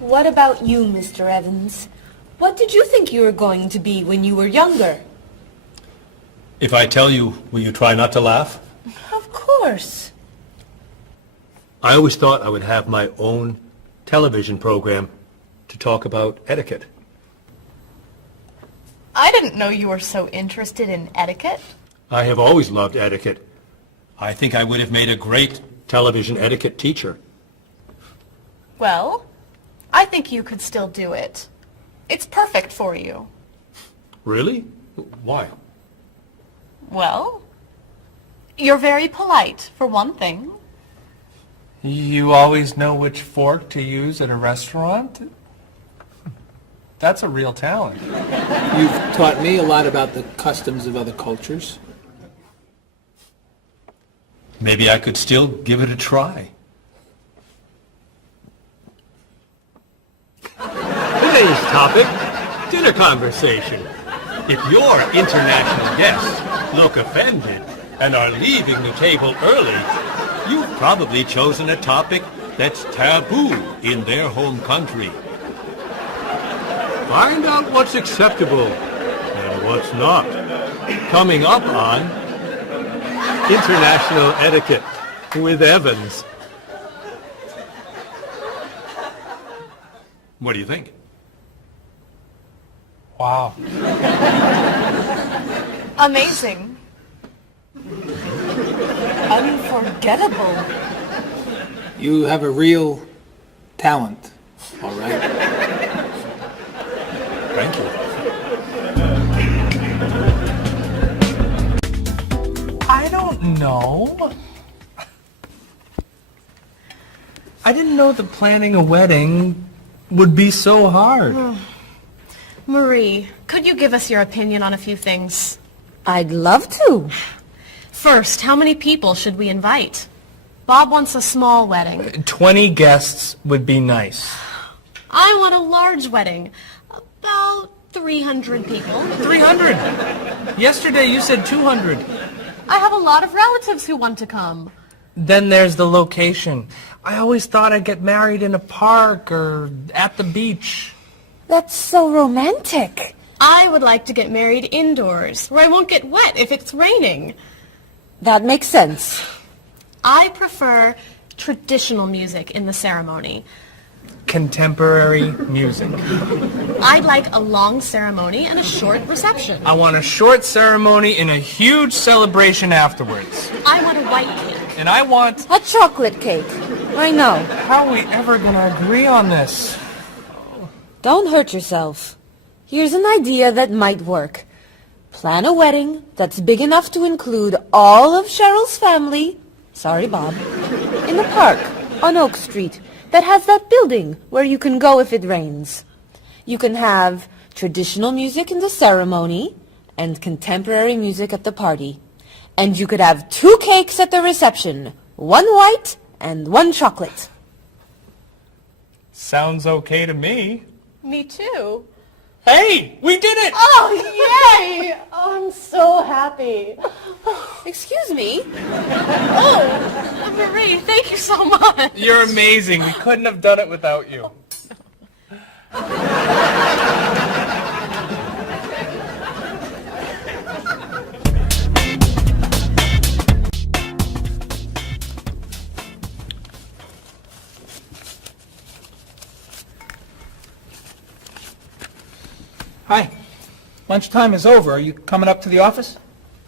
What about you, Mr. Evans? What did you think you were going to be when you were younger? If I tell you, will you try not to laugh? Of course. I always thought I would have my own television program to talk about etiquette. I didn't know you were so interested in etiquette. I have always loved etiquette. I think I would have made a great television etiquette teacher. Well, I think you could still do it. It's perfect for you. Really? Why? Well, you're very polite, for one thing. You always know which fork to use at a restaurant? That's a real talent. You've taught me a lot about the customs of other cultures. Maybe I could still give it a try. Today's topic, dinner conversation. If your international guests look offended and are leaving the table early, you've probably chosen a topic that's taboo in their home country. Find out what's acceptable and what's not. Coming up on International Etiquette with Evans. What do you think? Wow. Amazing. Unforgettable. You have a real talent, all right? Thank you. I don't know. I didn't know that planning a wedding would be so hard. Marie, could you give us your opinion on a few things? I'd love to. First, how many people should we invite? Bob wants a small wedding. 20 guests would be nice. I want a large wedding. About 300 people. 300. Yesterday you said 200. I have a lot of relatives who want to come. Then there's the location. I always thought I'd get married in a park or at the beach. That's so romantic. I would like to get married indoors, where I won't get wet if it's raining. That makes sense. I prefer traditional music in the ceremony. Contemporary music. I'd like a long ceremony and a short reception. I want a short ceremony and a huge celebration afterwards. I want a white cake. And I want... A chocolate cake. I know. How are we ever going to agree on this? Don't hurt yourself. Here's an idea that might work. Plan a wedding that's big enough to include all of Cheryl's family, sorry Bob, in the park on Oak Street that has that building where you can go if it rains. You can have traditional music in the ceremony and contemporary music at the party. And you could have 2 cakes at the reception, 1 white and 1 chocolate. Sounds okay to me. Me too. Hey, we did it! Oh, yay! Oh, I'm so happy. Excuse me? Oh, Marie, thank you so much. You're amazing. We couldn't have done it without you. Hi. Lunchtime is over. Are you coming up to the office?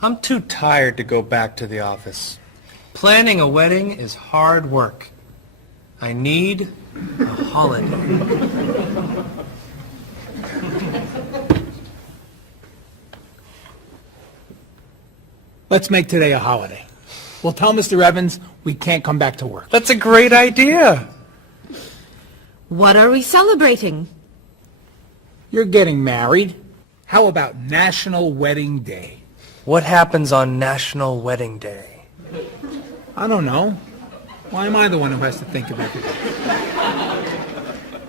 I'm too tired to go back to the office. Planning a wedding is hard work. I need a holiday. Let's make today a holiday. We'll tell Mr. Evans we can't come back to work. That's a great idea. What are we celebrating? You're getting married. How about National Wedding Day? What happens on National Wedding Day? I don't know. Why am I the one who has to think of everything?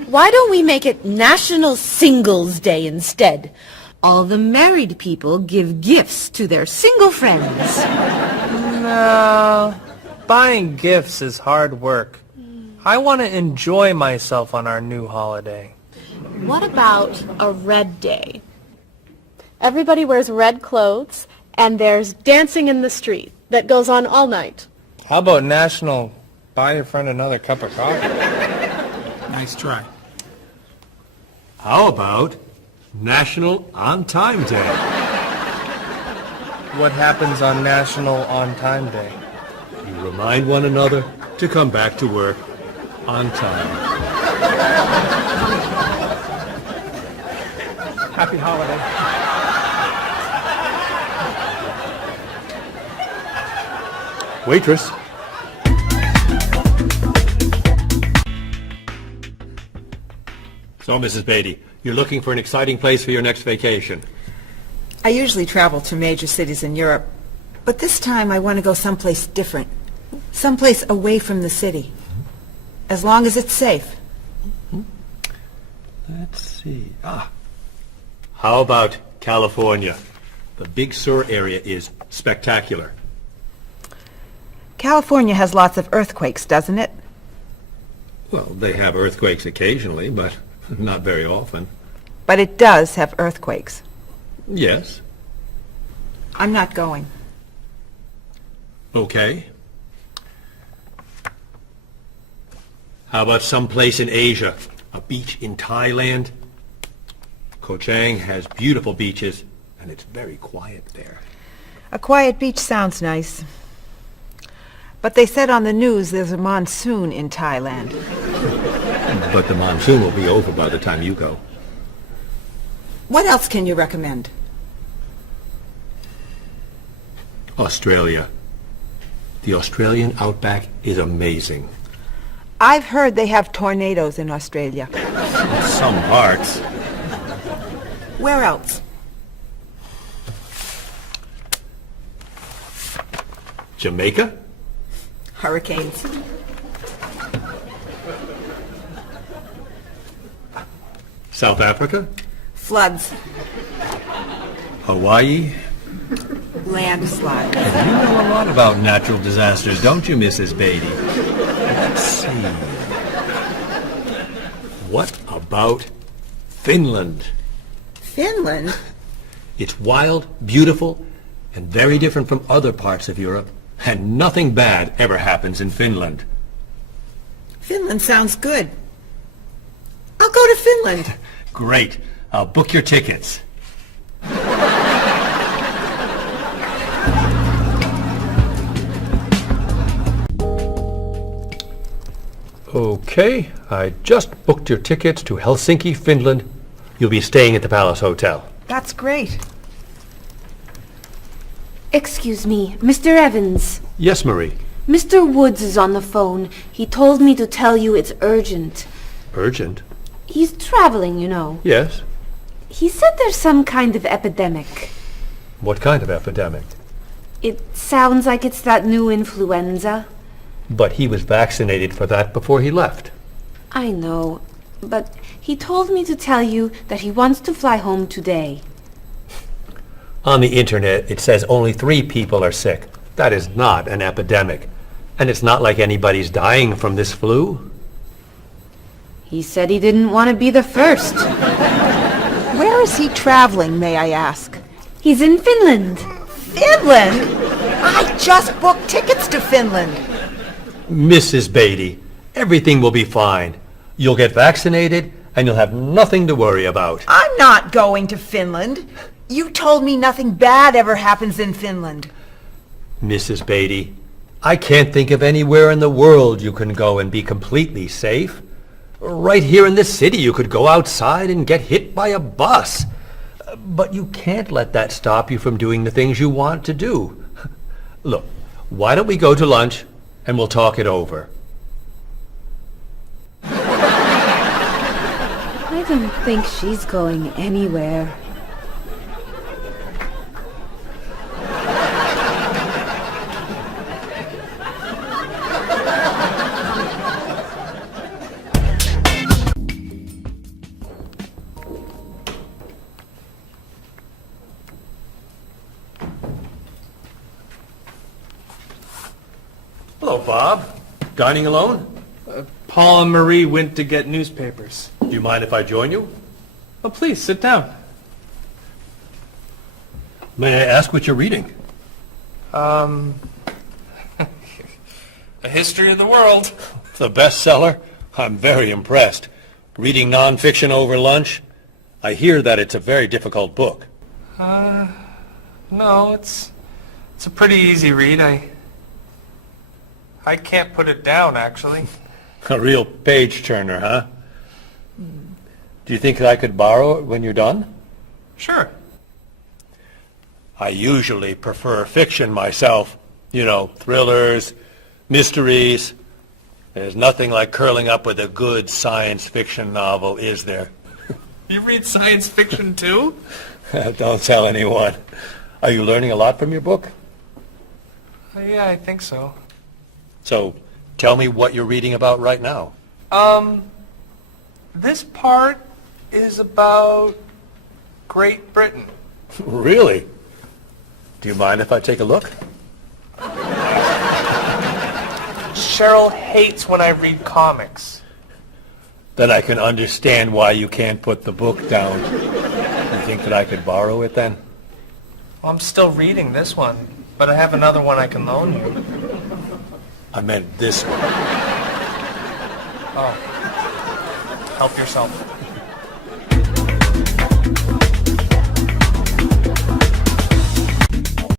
Why don't we make it National Singles Day instead? All the married people give gifts to their single friends. No. Buying gifts is hard work. I want to enjoy myself on our new holiday. What about a red day? Everybody wears red clothes, and there's dancing in the street that goes on all night. How about National Buy Your Friend Another Cup of Coffee? Nice try. How about National On Time Day? What happens on National On Time Day? You remind one another to come back to work on time. Happy holiday. Waitress. So, Mrs. Beatty, you're looking for an exciting place for your next vacation. I usually travel to major cities in Europe, but this time I want to go someplace different, someplace away from the city, as long as it's safe. Let's see. How about California? The Big Sur area is spectacular. California has lots of earthquakes, doesn't it? Well, they have earthquakes occasionally, but not very often. But it does have earthquakes. Yes. I'm not going. Okay. How about someplace in Asia? A beach in Thailand? Koh Chang has beautiful beaches, and it's very quiet there. A quiet beach sounds nice. But they said on the news there's a monsoon in Thailand. But the monsoon will be over by the time you go. What else can you recommend? Australia. The Australian outback is amazing. I've heard they have tornadoes in Australia. In some parts. Where else? Jamaica? Hurricanes. South Africa? Floods. Hawaii? Landslides. You know a lot about natural disasters, don't you, Mrs. Beatty? Let's see. What about Finland? Finland? It's wild, beautiful, and very different from other parts of Europe, and nothing bad ever happens in Finland. Finland sounds good. I'll go to Finland. Great. I'll book your tickets. Okay, I just booked your tickets to Helsinki, Finland. You'll be staying at the Palace Hotel. That's great. Excuse me, Mr. Evans. Yes, Marie. Mr. Woods is on the phone. He told me to tell you it's urgent. Urgent? He's traveling, you know. Yes. He said there's some kind of epidemic. What kind of epidemic? It sounds like it's that new influenza. But he was vaccinated for that before he left. I know, but he told me to tell you that he wants to fly home today. On the internet, it says only 3 people are sick. That is not an epidemic. And it's not like anybody's dying from this flu. He said he didn't want to be the first. Where is he traveling, may I ask? He's in Finland. Finland? I just booked tickets to Finland. Mrs. Beatty, everything will be fine. You'll get vaccinated, and you'll have nothing to worry about. I'm not going to Finland. You told me nothing bad ever happens in Finland. Mrs. Beatty, I can't think of anywhere in the world you can go and be completely safe. Right here in this city, you could go outside and get hit by a bus. But you can't let that stop you from doing the things you want to do. Look, why don't we go to lunch and we'll talk it over? I don't think she's going anywhere. Hello, Bob. Dining alone? Paul and Marie went to get newspapers. Do you mind if I join you? Oh, please, sit down. May I ask what you're reading? A history of the world. The bestseller? I'm very impressed. Reading nonfiction over lunch? I hear that it's a very difficult book. No, it's a pretty easy read. I can't put it down, actually. A real page-turner, huh? Do you think I could borrow it when you're done? Sure. I usually prefer fiction myself. You know, thrillers, mysteries. There's nothing like curling up with a good science fiction novel, is there? You read science fiction, too? Don't tell anyone. Are you learning a lot from your book? Yeah, I think so. So, tell me what you're reading about right now. This part is about Great Britain. Really? Do you mind if I take a look? Cheryl hates when I read comics. Then I can understand why you can't put the book down. You think that I could borrow it then? Well, I'm still reading this one, but I have another one I can loan you. I meant this one. Oh. Help yourself.